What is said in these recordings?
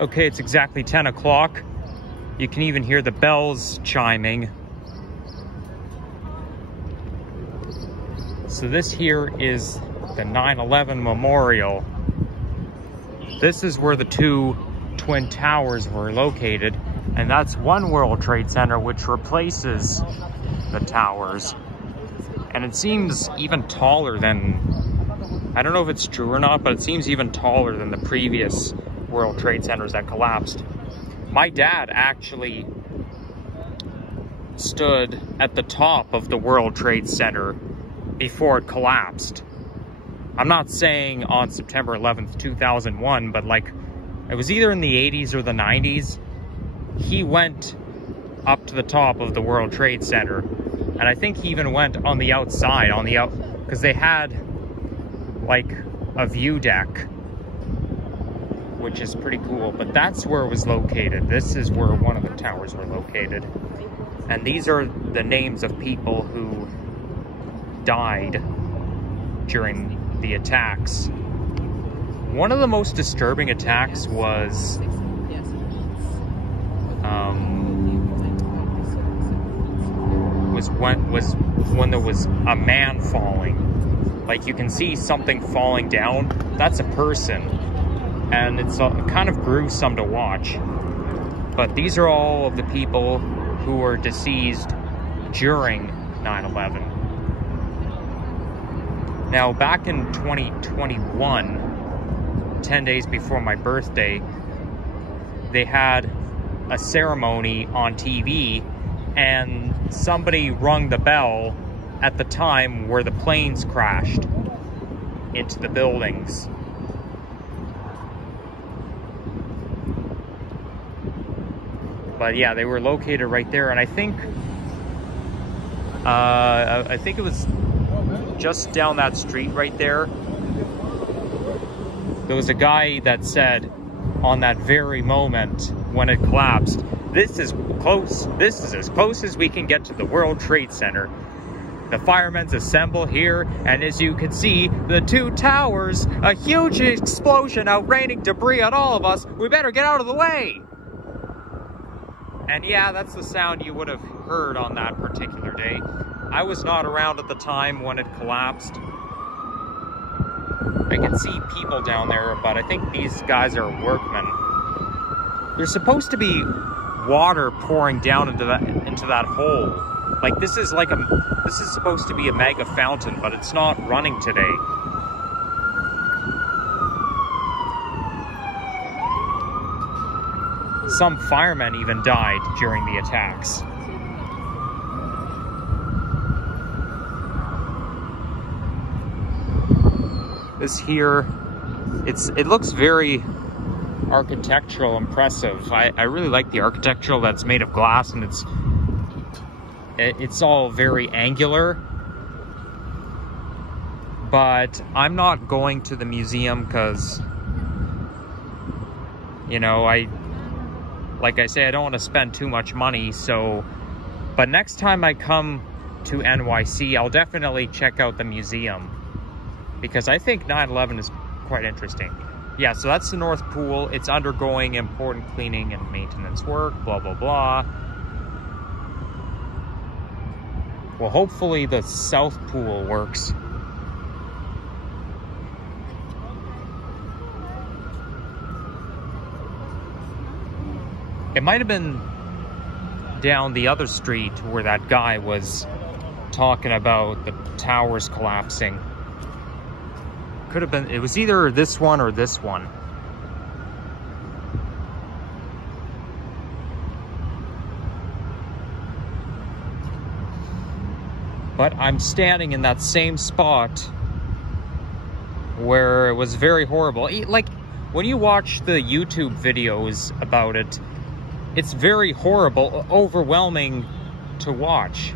Okay, it's exactly 10 o'clock. You can even hear the bells chiming. So this here is the 9/11 Memorial. This is where the two Twin Towers were located, and that's One World Trade Center, which replaces the towers. And it seems even taller than, I don't know if it's true or not, but it seems even taller than the previous World Trade Centers that collapsed. My dad actually stood at the top of the World Trade Center before it collapsed. I'm not saying on September 11th, 2001, but like, it was either in the 80s or the 90s. He went up to the top of the World Trade Center, and I think he even went on the outside, because they had like a view deck, which is pretty cool. But that's where it was located. This is where one of the towers were located. And these are the names of people who died during the attacks. One of the most disturbing attacks was when there was a man falling. Like, you can see something falling down. That's a person, and it's kind of gruesome to watch. But these are all of the people who were deceased during 9/11. Now, back in 2021, 10 days before my birthday, they had a ceremony on TV, and somebody rung the bell at the time where the planes crashed into the buildings. But yeah, they were located right there, and I think it was just down that street right there. There was a guy that said on that very moment when it collapsed, this is as close as we can get to the World Trade Center. The firemen's assemble here, and as you can see, the two towers, a huge explosion out raining debris on all of us. We better get out of the way. And yeah, that's the sound you would have heard on that particular day. I was not around at the time when it collapsed. I can see people down there, but I think these guys are workmen. There's supposed to be water pouring down into that hole. Like, this is supposed to be a mega fountain, but it's not running today. Some firemen even died during the attacks. This here, it looks very architectural, impressive. I really like the architectural that's made of glass, and it's all very angular. But I'm not going to the museum because, you know, like I say, I don't want to spend too much money. So, but next time I come to NYC, I'll definitely check out the museum, because I think 9/11 is quite interesting. Yeah, so that's the North Pool. It's undergoing important cleaning and maintenance work, blah, blah, blah. Well, hopefully the South Pool works. It might have been down the other street where that guy was talking about the towers collapsing. Could have been, it was either this one or this one. But I'm standing in that same spot where it was very horrible. Like, when you watch the YouTube videos about it, it's very horrible, overwhelming to watch.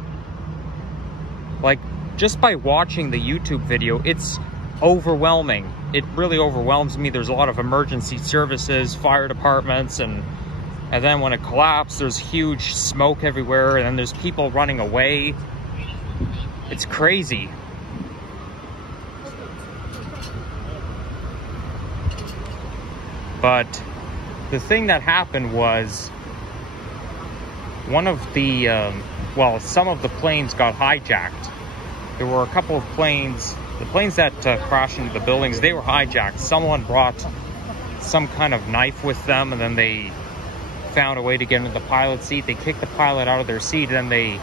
Like, just by watching the YouTube video, it's overwhelming. It really overwhelms me. There's a lot of emergency services, fire departments, and then when it collapsed, there's huge smoke everywhere, and then there's people running away. It's crazy. But the thing that happened was one of the, well, some of the planes got hijacked. There were a couple of planes, the planes that crashed into the buildings, they were hijacked. Someone brought some kind of knife with them, and then they found a way to get into the pilot's seat. They kicked the pilot out of their seat, and then they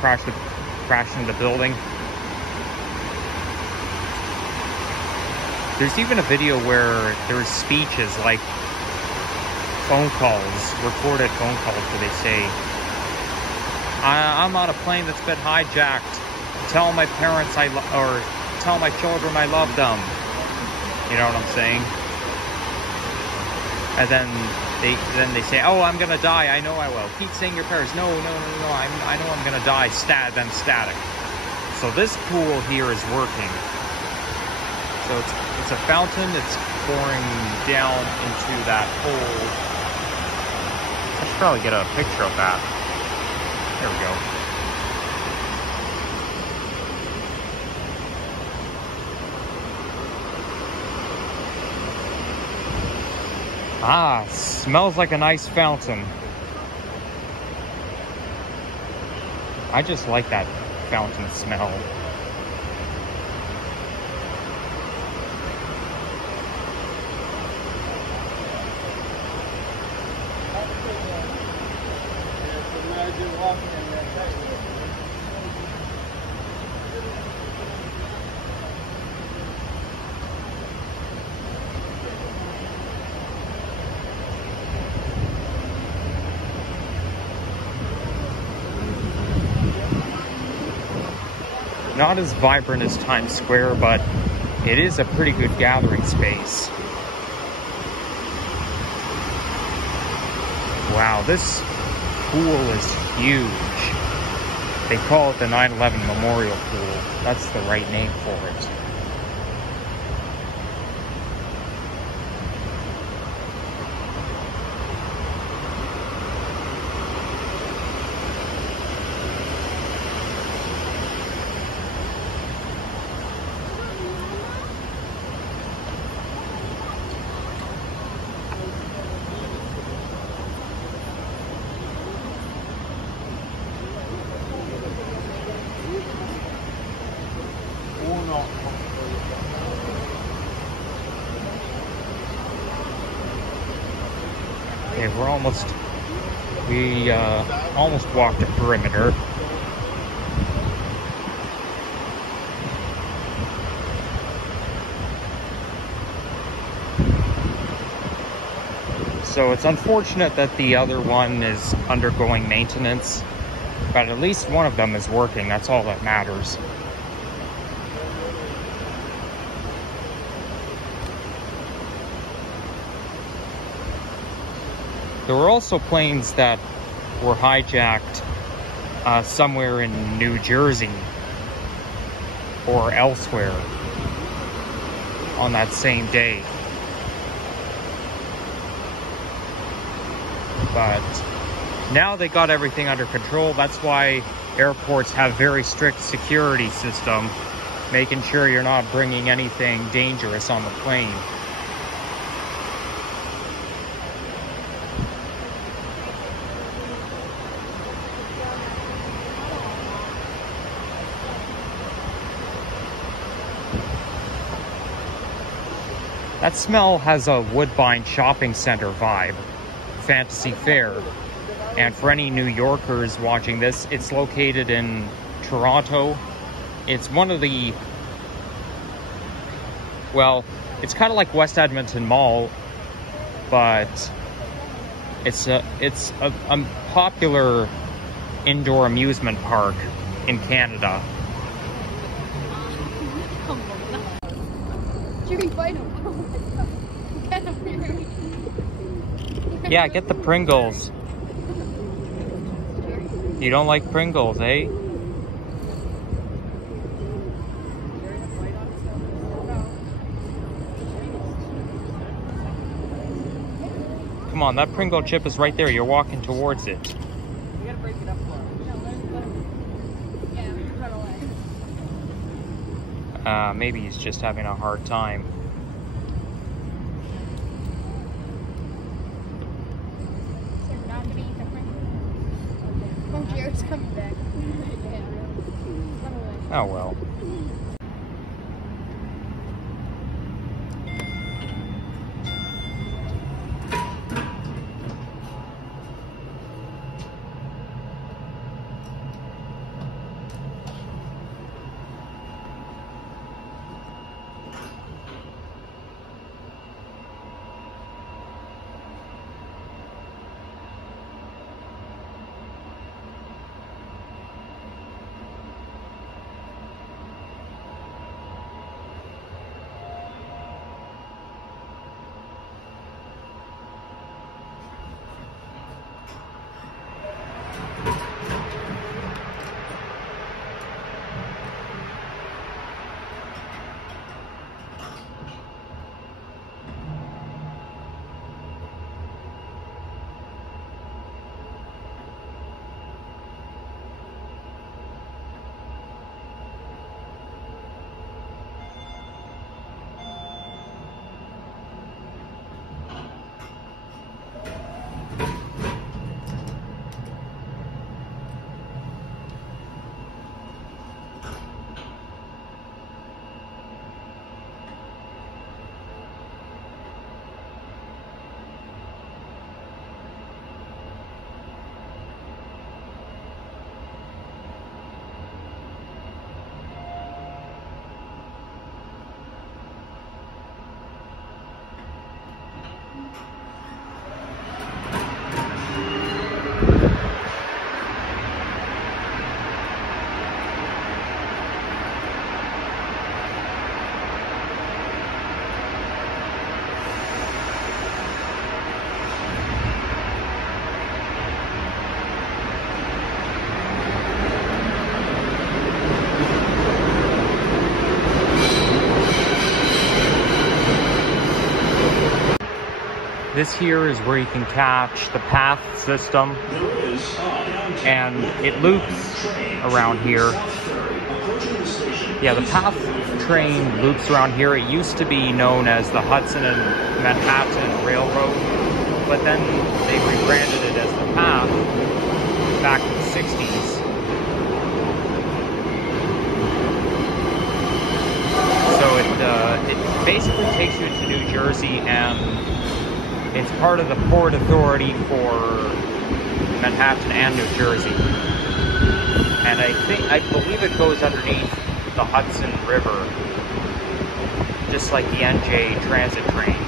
crashed into the building. There's even a video where there's speeches, like phone calls, recorded phone calls, where they say, I'm on a plane that's been hijacked. Tell my parents or tell my children I love them. You know what I'm saying? And then they say, oh, I'm gonna die. I know I will. Keep saying your prayers. No. I know I'm gonna die. Then static. So this pool here is working. So it's a fountain. It's pouring down into that hole. I should probably get a picture of that. There we go. Ah, smells like a nice fountain. I just like that fountain smell. Not as vibrant as Times Square, but it is a pretty good gathering space. Wow, this pool is huge. They call it the 9/11 Memorial Pool. That's the right name for it. Okay, we almost walked the perimeter. So it's unfortunate that the other one is undergoing maintenance, but at least one of them is working. That's all that matters. There were also planes that were hijacked somewhere in New Jersey or elsewhere on that same day. But now they got everything under control. That's why airports have very strict security system, making sure you're not bringing anything dangerous on the plane. That smell has a Woodbine Shopping Center vibe, Fantasy Fair. And for any New Yorkers watching this, it's located in Toronto. It's one of the, well, it's kind of like West Edmonton Mall, but it's a popular indoor amusement park in Canada. You can fight him. Get him here. Yeah, get the Pringles. You don't like Pringles, eh? Come on, that Pringle chip is right there. You're walking towards it. You gotta break it up for him. Yeah, run away. Maybe he's just having a hard time. it's coming back. Yeah, run away. Oh well. This here is where you can catch the PATH system, and it loops around here. Yeah, the PATH train loops around here. It used to be known as the Hudson and Manhattan Railroad, but then they rebranded it as the PATH back in the 60s. So it basically takes you to New Jersey, and it's part of the Port Authority for Manhattan and New Jersey. And I believe it goes underneath the Hudson River, just like the NJ Transit train.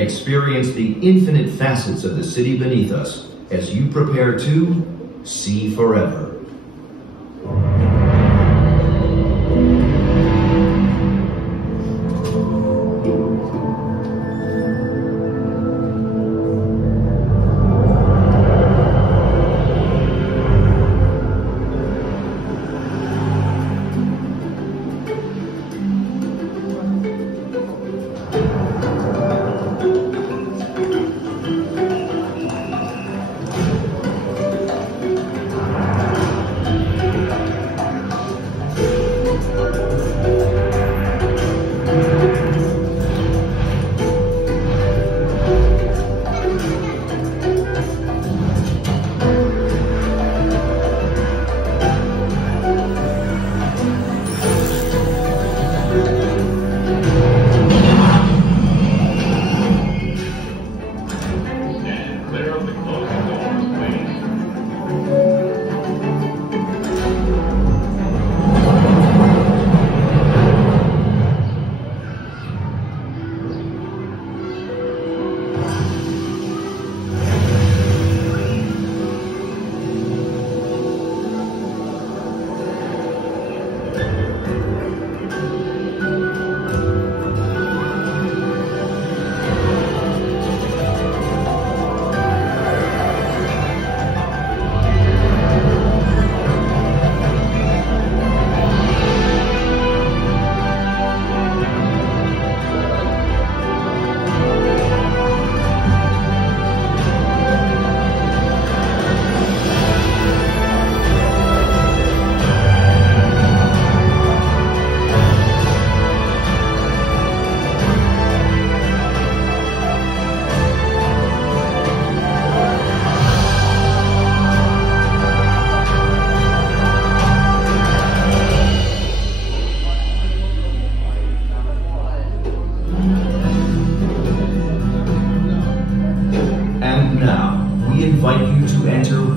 Experience the infinite facets of the city beneath us as you prepare to see forever.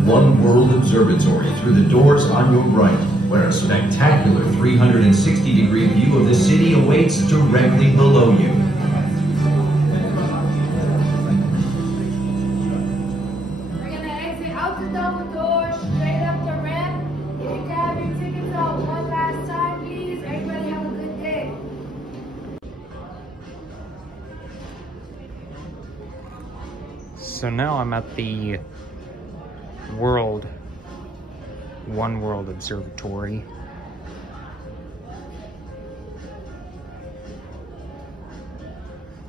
One World Observatory through the doors on your right, where a spectacular 360-degree view of the city awaits directly below you. We're going to exit out the double door, straight up the ramp. If you can have your tickets out one last time, please. Everybody have a good day. So now I'm at the One World Observatory.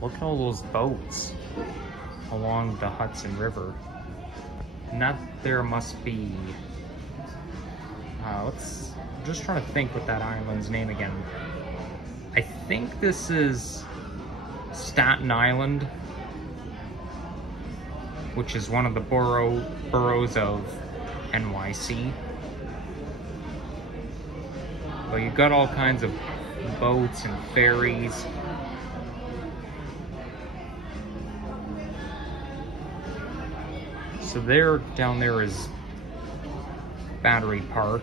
Look at all those boats along the Hudson River. And that there must be, I'm just trying to think what that island's name again. I think this is Staten Island, which is one of the boroughs of NYC. But you've got all kinds of boats and ferries. So down there is Battery Park.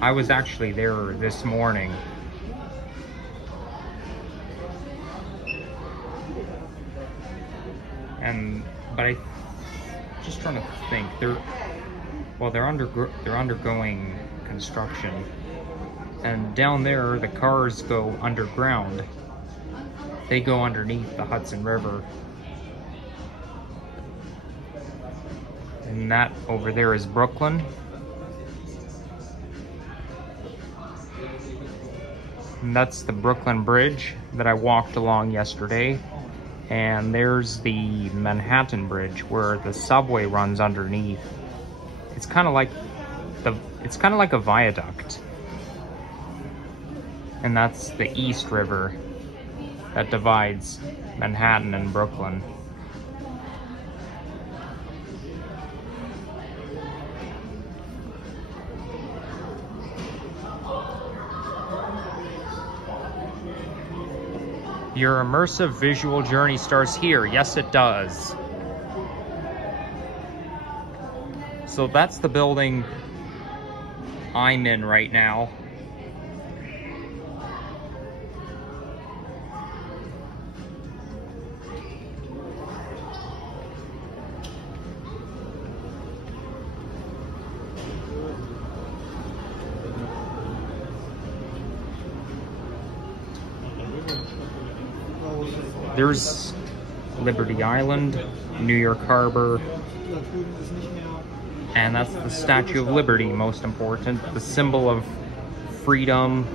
I was actually there this morning. But just trying to think. They're undergoing construction, and down there the cars go underground. They go underneath the Hudson River, and that over there is Brooklyn. And that's the Brooklyn Bridge that I walked along yesterday. And there's the Manhattan Bridge where the subway runs underneath. It's kind of like a viaduct. And that's the East River that divides Manhattan and Brooklyn. Your immersive visual journey starts here. Yes, it does. So that's the building I'm in right now. There's Liberty Island, New York Harbor, and that's the Statue of Liberty, most important, the symbol of freedom.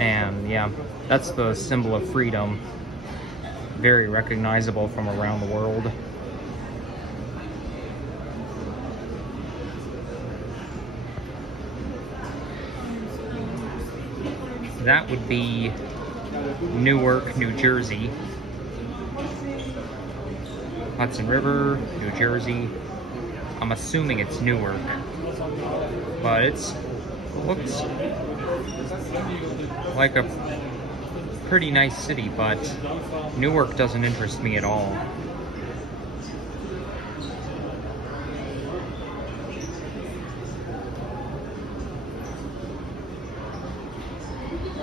And yeah, that's the symbol of freedom. Very recognizable from around the world. That would be Newark, New Jersey. Hudson River, New Jersey. I'm assuming it's Newark, but looks like a pretty nice city, but Newark doesn't interest me at all.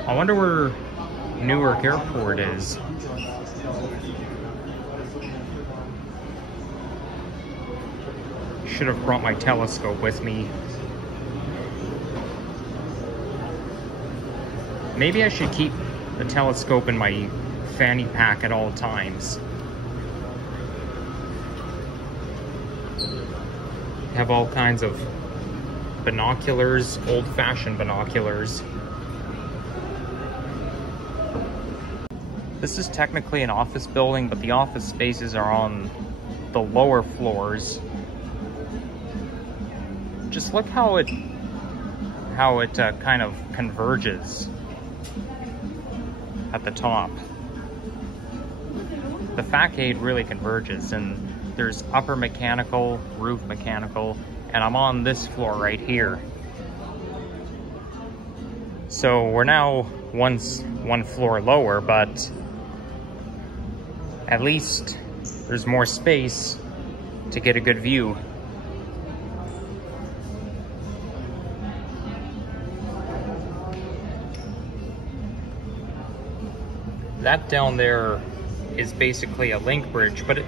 I wonder where Newark Airport is. Should have brought my telescope with me. Maybe I should keep the telescope in my fanny pack at all times. Have all kinds of binoculars, old-fashioned binoculars. This is technically an office building, but the office spaces are on the lower floors. Just look how it kind of converges at the top. The facade really converges, and there's upper mechanical, roof mechanical, and I'm on this floor right here. So we're now one floor lower, but at least there's more space to get a good view. That down there is basically a link bridge, but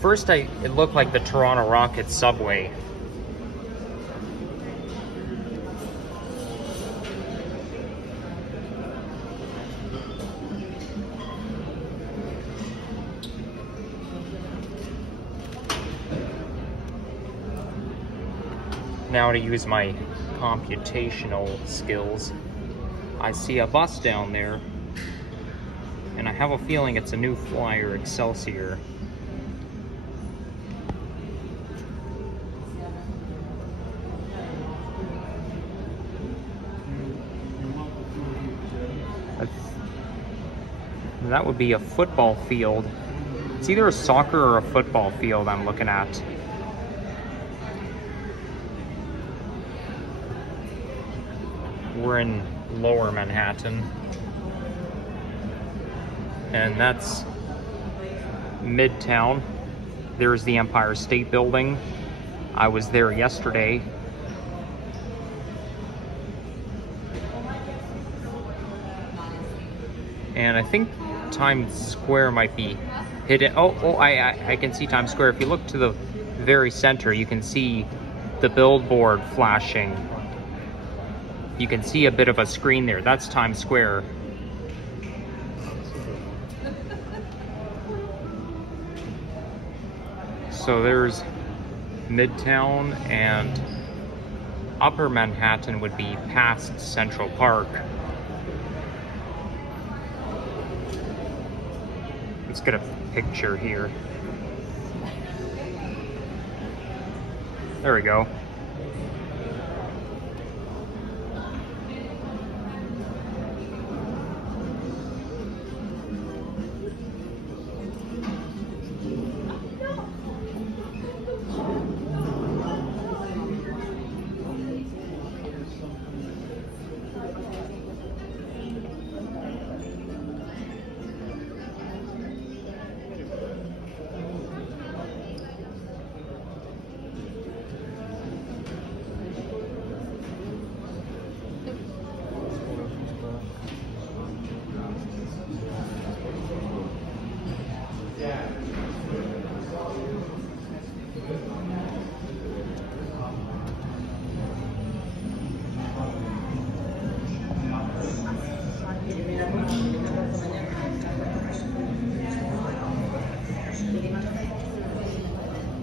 first it looked like the Toronto Rocket subway. Now to use my computational skills, I see a bus down there, and I have a feeling it's a new flyer, Excelsior. That would be a football field. It's either a soccer or a football field I'm looking at. We're in Lower Manhattan, and that's Midtown. There's the Empire State Building. I was there yesterday. And I think Times Square might be hidden. I can see Times Square. If you look to the very center, you can see the billboard flashing. You can see a bit of a screen there. That's Times Square. So there's Midtown, and Upper Manhattan would be past Central Park. Let's get a picture here. There we go.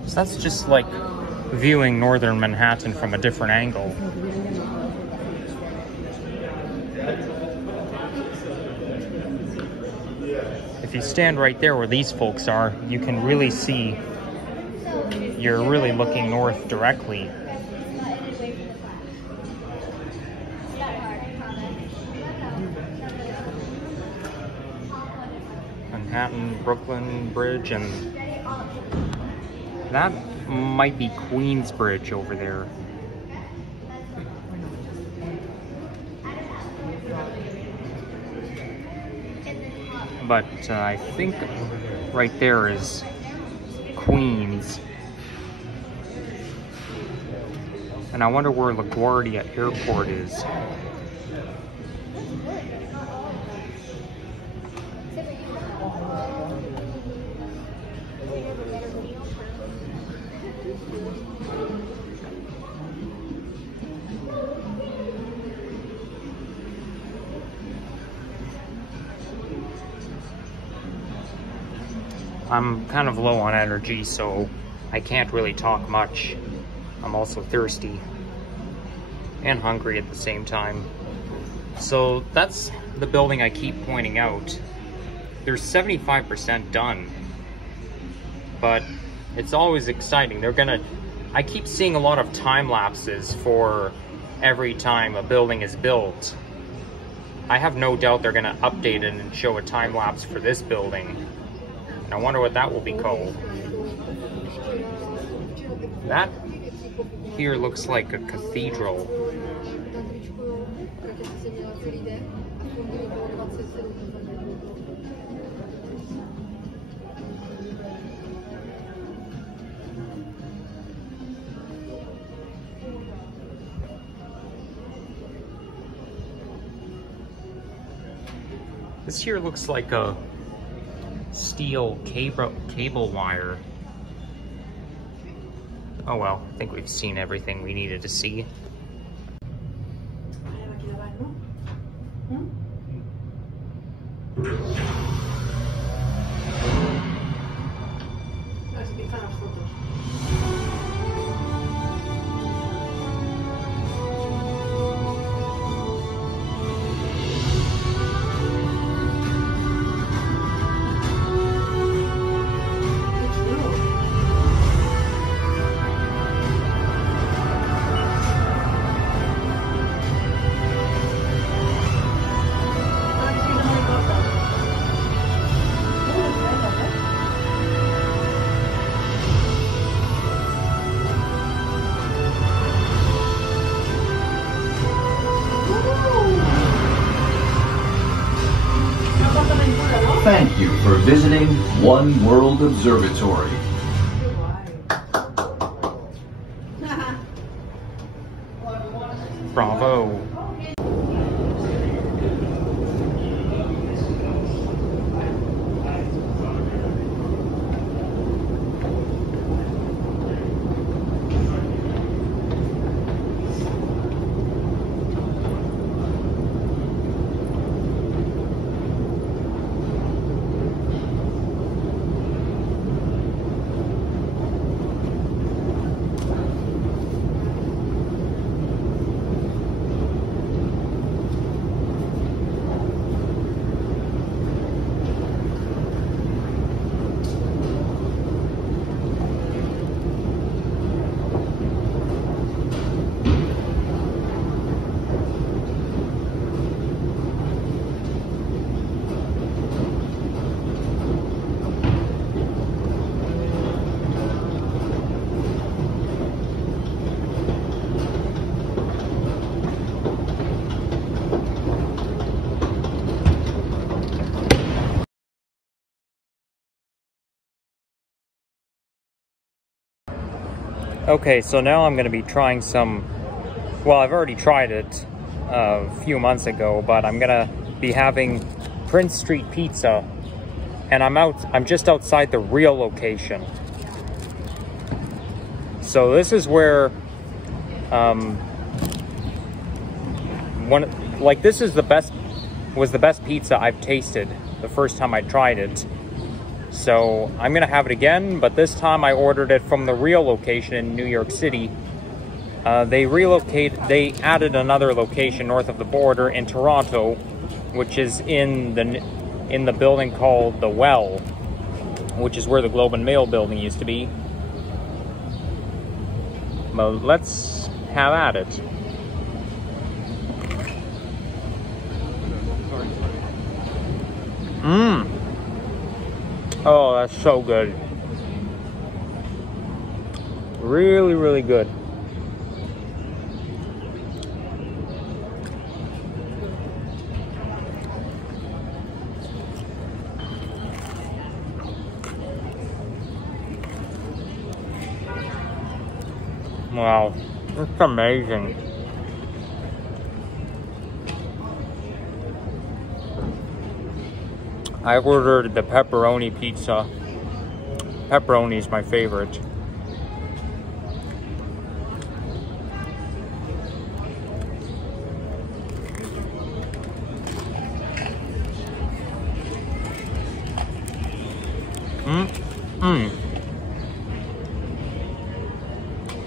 So that's just like viewing northern Manhattan from a different angle. If you stand right there where these folks are, you can really see you're really looking north directly. Manhattan, Brooklyn Bridge, and that might be Queensbridge over there. But I think right there is Queens. And I wonder where LaGuardia Airport is. I'm kind of low on energy, so I can't really talk much. I'm also thirsty and hungry at the same time. So that's the building I keep pointing out. There's 75% done, but it's always exciting. I keep seeing a lot of time lapses for every time a building is built. I have no doubt they're gonna update it and show a time lapse for this building. I wonder what that will be called. That here looks like a cathedral. This here looks like a steel cable wire. Oh well, I think we've seen everything we needed to see. Thank you for visiting One World Observatory. Bravo. Okay, so now I'm going to be trying some, well, I've already tried it a few months ago, but I'm going to be having Prince Street Pizza, and I'm just outside the real location. So this is where, this is was the best pizza I've tasted the first time I tried it. So I'm gonna have it again, but this time I ordered it from the real location in New York City. They added another location north of the border in Toronto, which is in the building called The Well, which is where the Globe and Mail building used to be. But let's have at it. Oh, that's so good. Really, really good. Wow, it's amazing. I ordered the pepperoni pizza. Pepperoni is my favorite.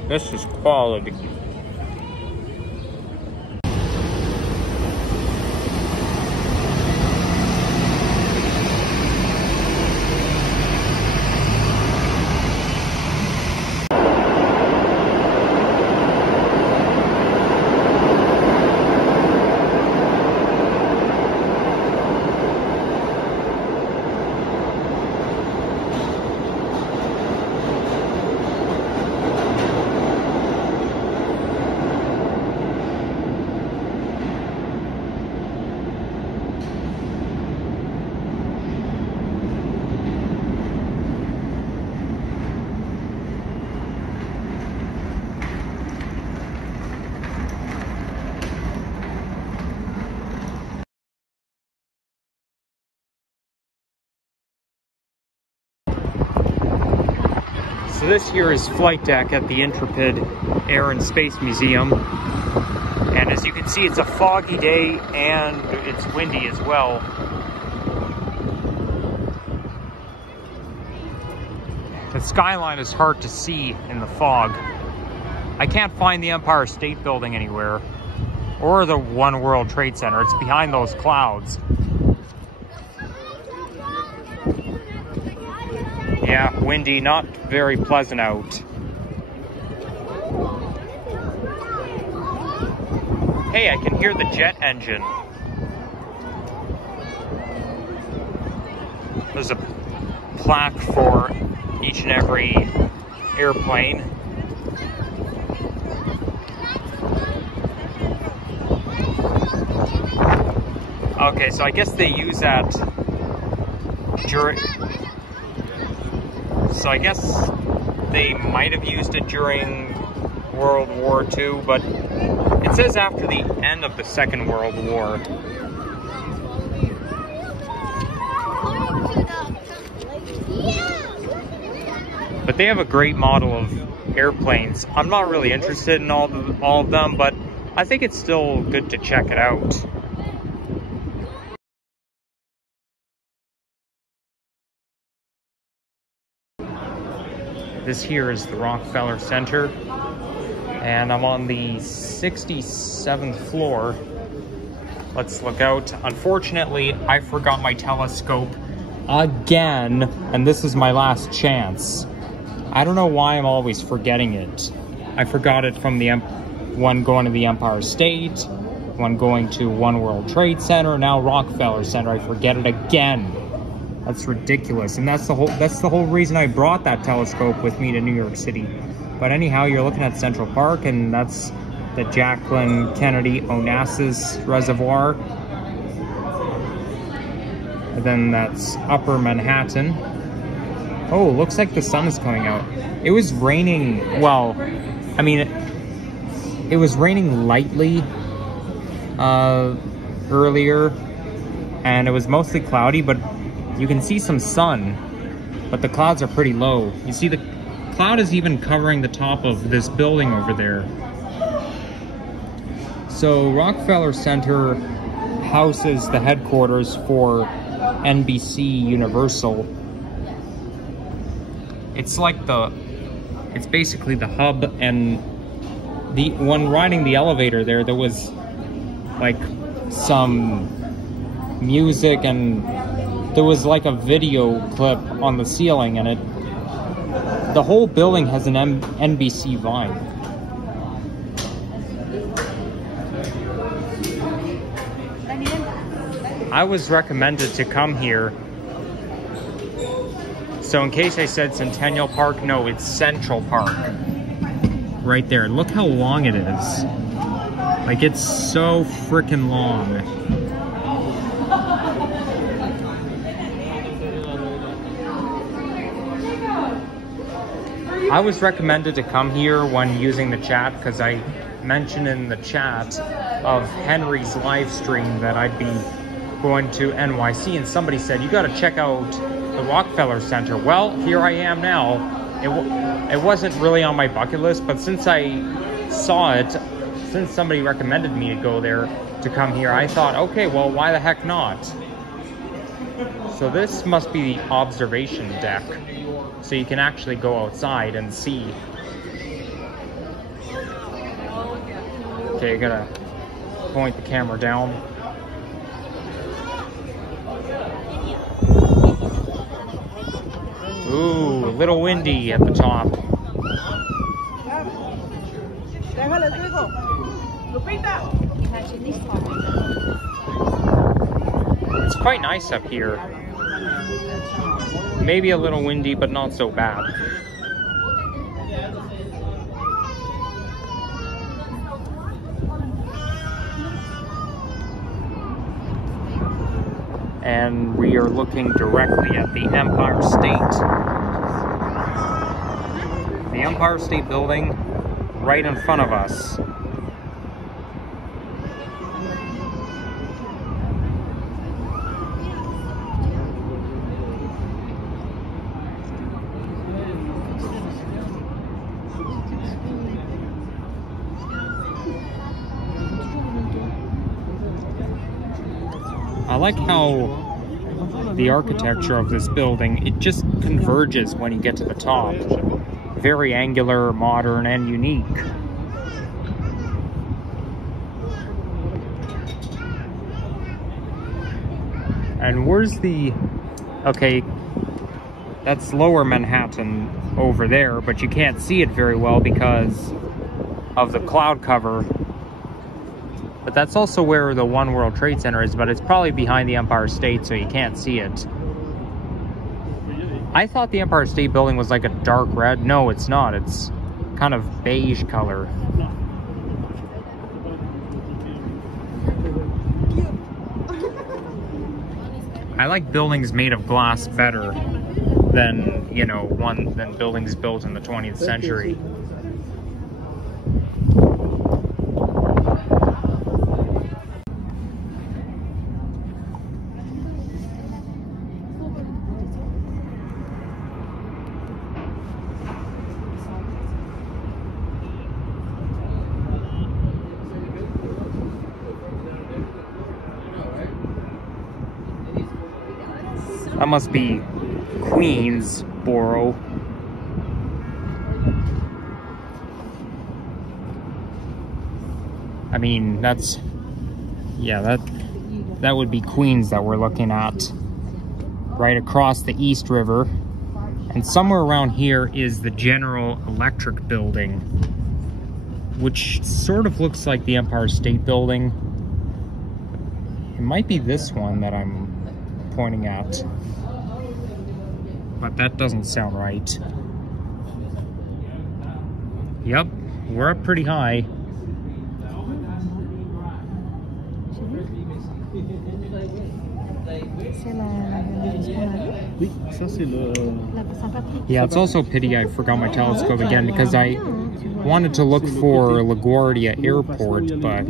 This is quality. So this here is flight deck at the Intrepid Air and Space Museum. And as you can see, it's a foggy day and it's windy as well. The skyline is hard to see in the fog. I can't find the Empire State Building anywhere, or the One World Trade Center. It's behind those clouds. Yeah, windy, not very pleasant out. Hey, I can hear the jet engine. There's a plaque for each and every airplane. Okay, so I guess they use that during... So I guess they might have used it during World War II, but it says after the end of the Second World War. But they have a great model of airplanes. I'm not really interested in all of them, but I think it's still good to check it out. This here is the Rockefeller Center, and I'm on the 67th floor. Let's look out. Unfortunately, I forgot my telescope again, and this is my last chance. I don't know why I'm always forgetting it. I forgot it from the one going to the Empire State, one going to One World Trade Center, now Rockefeller Center. I forget it again. That's ridiculous, and that's the whole reason I brought that telescope with me to New York City. But anyhow, you're looking at Central Park, and that's the Jacqueline Kennedy Onassis Reservoir. And then that's Upper Manhattan. Oh, looks like the sun is coming out. It was raining, well, I mean, it was raining lightly earlier, and it was mostly cloudy, but you can see some sun, but the clouds are pretty low. You see the cloud is even covering the top of this building over there. So Rockefeller Center houses the headquarters for NBC Universal, It's like it's basically the hub, and when riding the elevator there was like some music, and there was like a video clip on the ceiling, and the whole building has an NBC vibe. I was recommended to come here. So in case I said Centennial Park, no, it's Central Park. Right there. Look how long it is. Like, it's so freaking long. I was recommended to come here when using the chat because I mentioned in the chat of Henry's live stream that I'd be going to NYC, and somebody said, you got to check out the Rockefeller Center. Well, here I am now. It wasn't really on my bucket list, but since I saw it, since somebody recommended me to go there, to come here, I thought, okay, well, why the heck not? So this must be the observation deck, so you can actually go outside and see. Okay, I gotta point the camera down. Ooh, a little windy at the top. It's quite nice up here. Maybe a little windy, but not so bad. And we are looking directly at the Empire State. The Empire State Building right in front of us. I like how the architecture of this building, it just converges when you get to the top. Very angular, modern, and unique. And where's the... Okay, that's Lower Manhattan over there, but you can't see it very well because of the cloud cover. But that's also where the One World Trade Center is, but it's probably behind the Empire State, so you can't see it. I thought the Empire State Building was like a dark red. No, it's not. It's kind of beige color. I like buildings made of glass better than, you know, than buildings built in the 20th century. That must be Queensboro. I mean, that's... Yeah, that would be Queens that we're looking at. Right across the East River. And somewhere around here is the General Electric Building, which sort of looks like the Empire State Building. It might be this one that I'm pointing at. But that doesn't sound right. Yep, we're up pretty high. Yeah, it's also a pity I forgot my telescope again because I wanted to look for LaGuardia Airport, but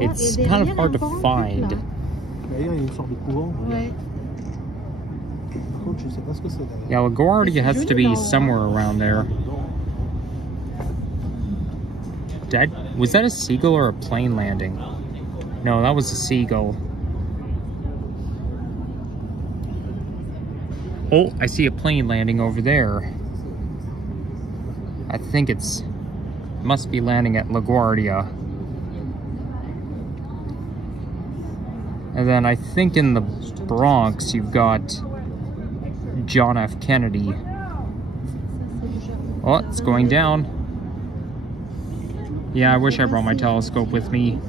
it's kind of hard to find. Yeah, LaGuardia has to be somewhere around there. Was that a seagull or a plane landing? No, that was a seagull. Oh, I see a plane landing over there. I think must be landing at LaGuardia. And then I think in the Bronx, you've got John F. Kennedy. Oh, it's going down. Yeah, I wish I brought my telescope with me.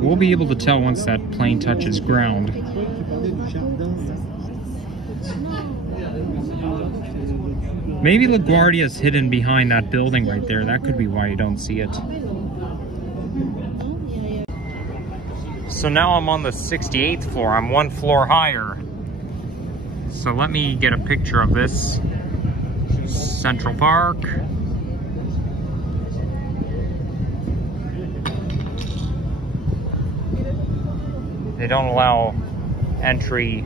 We'll be able to tell once that plane touches ground. Maybe LaGuardia is hidden behind that building right there. That could be why you don't see it. So now I'm on the 68th floor. I'm one floor higher. So let me get a picture of this. Central Park. They don't allow entry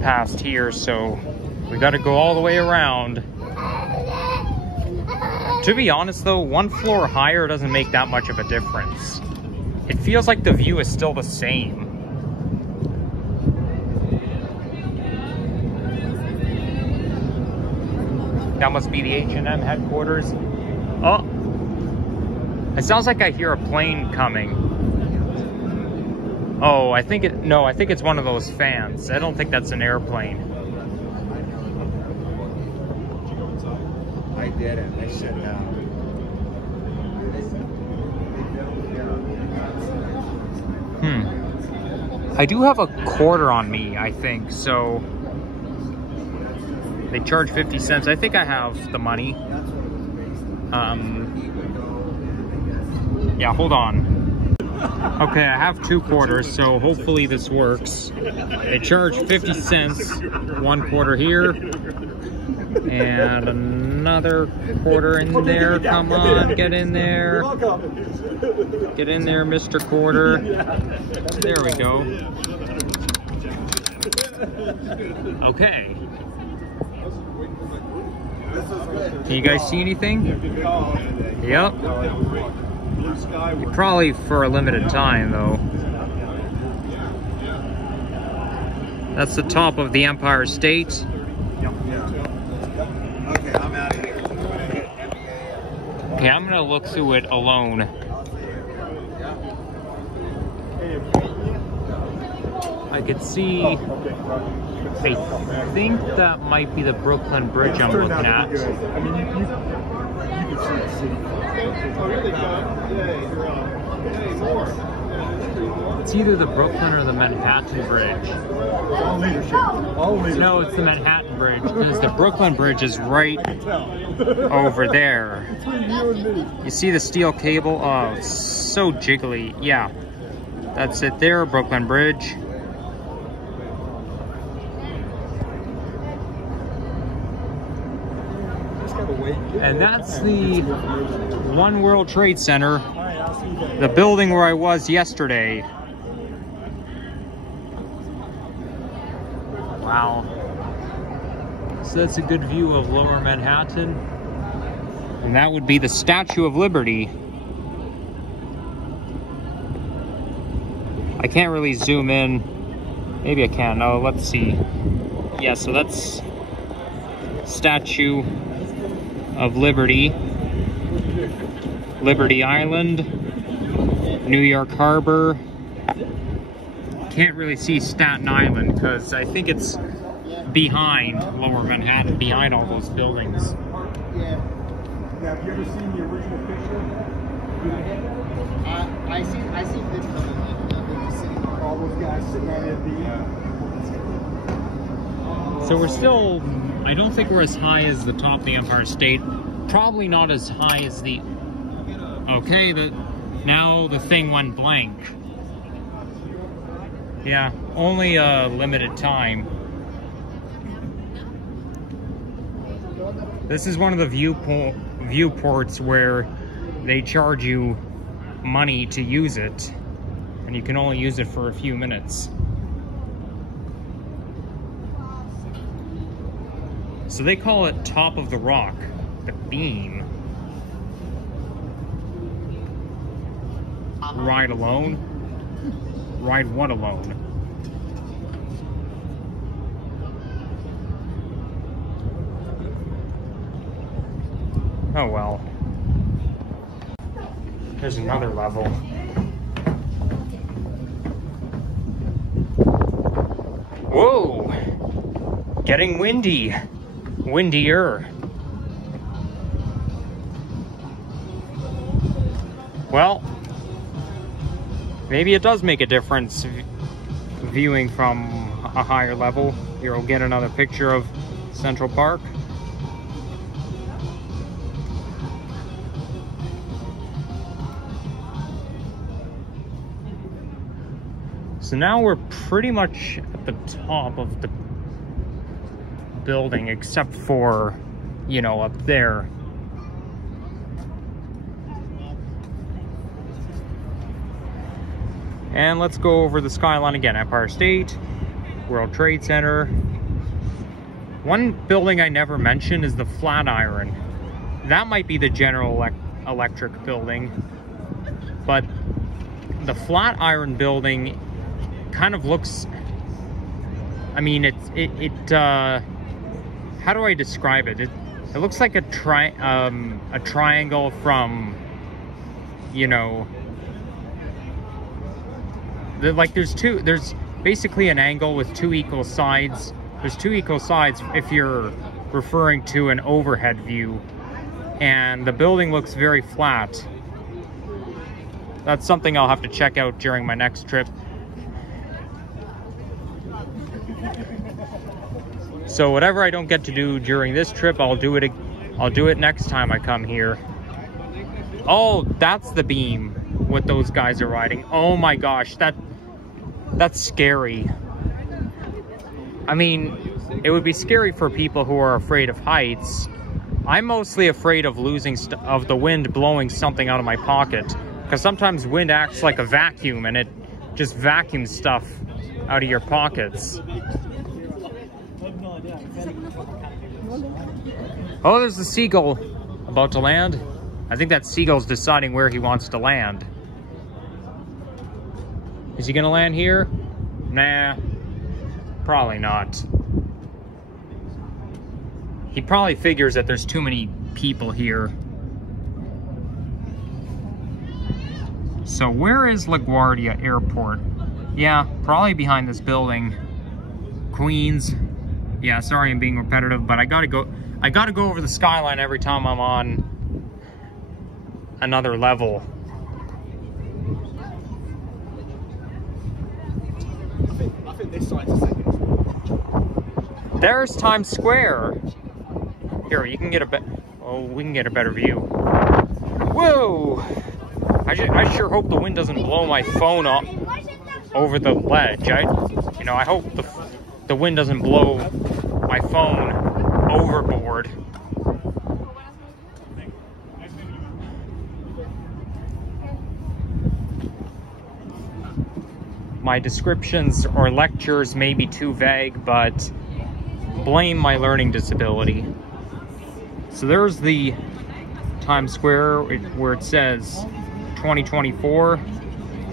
past here, so we gotta go all the way around. To be honest though, one floor higher doesn't make that much of a difference. It feels like the view is still the same. That must be the H&M headquarters. Oh, it sounds like I hear a plane coming. Oh, I think it's one of those fans. I don't think that's an airplane. I did it. I said no. I do have a quarter on me, I think, so they charge 50 cents. I think I have the money. Yeah, hold on. Okay, I have 2 quarters, so hopefully this works. They charge 50 cents, 1 quarter here, and another quarter in there. Come on, get in there. Get in there, Mr. Quarter. There we go. Okay. Can you guys see anything? Yep. Probably for a limited time, though. That's the top of the Empire State. Okay, I'm out of here. Okay, I'm gonna look through it alone. I could see, I think that might be the Brooklyn Bridge I'm looking at. I mean, you can see the city. It's either the Brooklyn or the Manhattan Bridge. All leadership. All leadership. No, it's the Manhattan Bridge, because the Brooklyn Bridge is right over there. You see the steel cable? Oh, it's so jiggly. Yeah, that's it there, Brooklyn Bridge. And that's the One World Trade Center, the building where I was yesterday. Wow. So that's a good view of Lower Manhattan. And that would be the Statue of Liberty. I can't really zoom in. Maybe I can. Oh, let's see. Yeah, so that's Statue of Liberty. Liberty Island. New York Harbor. Can't really see Staten Island because I think it's behind Lower Manhattan, behind all those buildings. Yeah. Now, have you ever seen the original picture? I see this of all those guys sitting out at the. So we're still, I don't think we're as high as the top of the Empire State. Probably not as high as the. Okay, now the thing went blank. Yeah, only a limited time. This is one of the viewports where they charge you money to use it, and you can only use it for a few minutes. So they call it Top of the Rock, the beam. Ride alone. Ride what alone? Oh well. There's another level. Whoa! Getting windy. Windier. Well, maybe it does make a difference viewing from a higher level. Here we'll get another picture of Central Park. So now we're pretty much at the top of the building, except for, you know, up there. And let's go over the skyline again. Empire State, World Trade Center. One building I never mentioned is the Flatiron. That might be the General Electric building, but the Flatiron building kind of looks, I mean, how do I describe it? It looks like a triangle from, you know, like there's basically an angle with two equal sides. There's two equal sides if you're referring to an overhead view, and the building looks very flat. That's something I'll have to check out during my next trip. So whatever I don't get to do during this trip, I'll do it next time I come here. Oh, that's the beam what those guys are riding. Oh my gosh, that's scary. I mean, it would be scary for people who are afraid of heights. I'm mostly afraid of losing of the wind blowing something out of my pocket, because sometimes wind acts like a vacuum and it just vacuums stuff out of your pockets. Oh, there's the seagull about to land. I think that seagull's deciding where he wants to land. Is he gonna land here? Nah, probably not. He probably figures that there's too many people here. So where is LaGuardia Airport? Yeah, probably behind this building. Queens. Yeah, sorry I'm being repetitive, but I gotta go over the skyline every time I'm on another level. I think this side's a second. There's Times Square. Here, you can get we can get a better view. Whoa! I sure hope the wind doesn't blow my phone off over the ledge. I hope the wind doesn't blow my phone overboard. My descriptions or lectures may be too vague, but blame my learning disability. So there's the Times Square where it says 2024.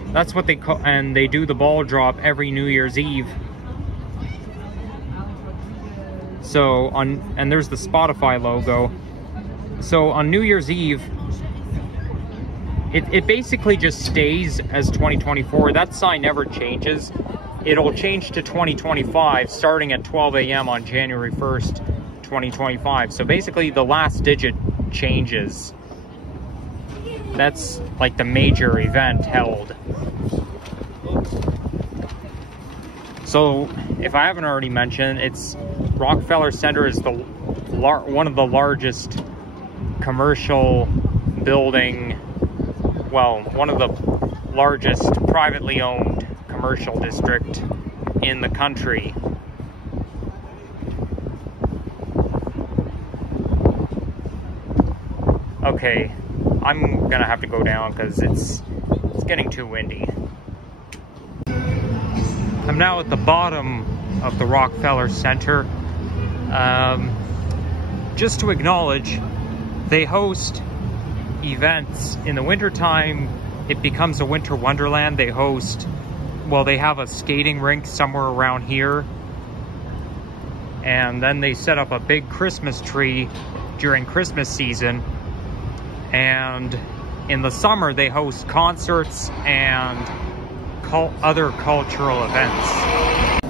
That's what they call, and they do the ball drop every New Year's Eve. So and there's the Spotify logo. So on New Year's Eve, it basically just stays as 2024. That sign never changes. It'll change to 2025 starting at 12 a.m. on January 1st, 2025. So basically the last digit changes. That's like the major event held. So if I haven't already mentioned, Rockefeller Center is one of the largest commercial building, well, one of the largest privately owned commercial district in the country. Okay, I'm gonna have to go down because it's getting too windy. I'm now at the bottom of the Rockefeller Center. Just to acknowledge, they host events in the wintertime. it becomes a winter wonderland. They host, well, they have a skating rink somewhere around here. And then they set up a big Christmas tree during Christmas season. And in the summer, they host concerts and other cultural events.